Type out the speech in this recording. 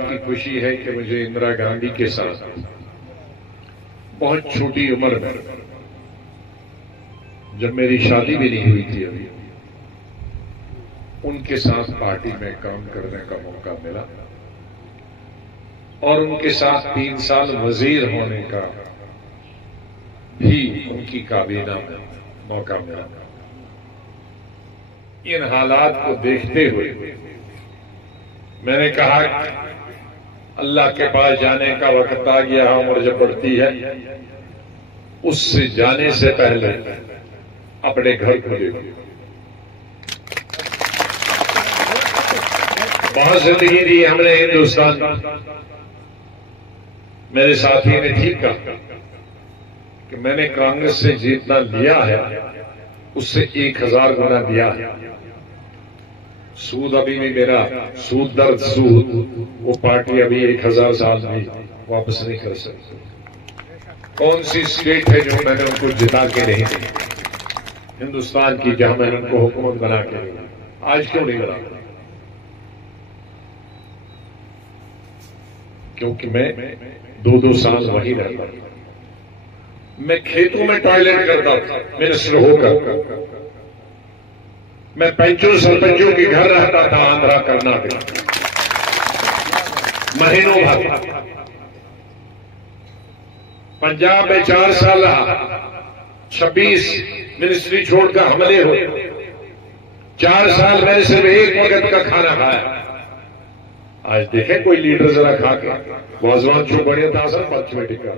बात की खुशी है कि मुझे इंदिरा गांधी के साथ बहुत छोटी उम्र में, जब मेरी शादी भी नहीं हुई थी अभी, उनके साथ पार्टी में काम करने का मौका मिला और उनके साथ 3 साल वजीर होने का भी उनकी काबीना में मौका मिला। इन हालात को देखते हुए मैंने कहा अल्लाह के पास जाने का वक्त आ गया, उम्र जब बढ़ती है उससे जाने से पहले अपने घर को देखो। बहुत जिंदगी दी हमने हिंदुस्तान। मेरे साथी ने ठीक कहा कि मैंने कांग्रेस से जितना लिया है उससे 1000 गुना दिया है। सूद अभी भी मेरा सूद दर सूद, वो पार्टी अभी 1000 साल में वापस नहीं कर सकती। कौन सी स्टेट है जो मैंने उनको जिता के नहीं दी हिंदुस्तान की, जहां मैंने उनको हुकूमत बना के दी? आज क्यों नहीं बना? क्योंकि मैं 2-2 साल वहीं रहता था। मैं खेतों में टॉयलेट करता था मिनिस्टर होकर। मैं पंचों सरपंचों के घर रहता था आंध्रा कर्नाटक, महीनों भर। पंजाब में 4 साल रहा, 26 मिनिस्ट्री छोड़कर हमले हो। 4 साल मैंने सिर्फ एक वक्त का खाना खाया। आज देखें कोई लीडर जरा खा के वाजवान छो बढ़िया था सर, 5 मिनट का।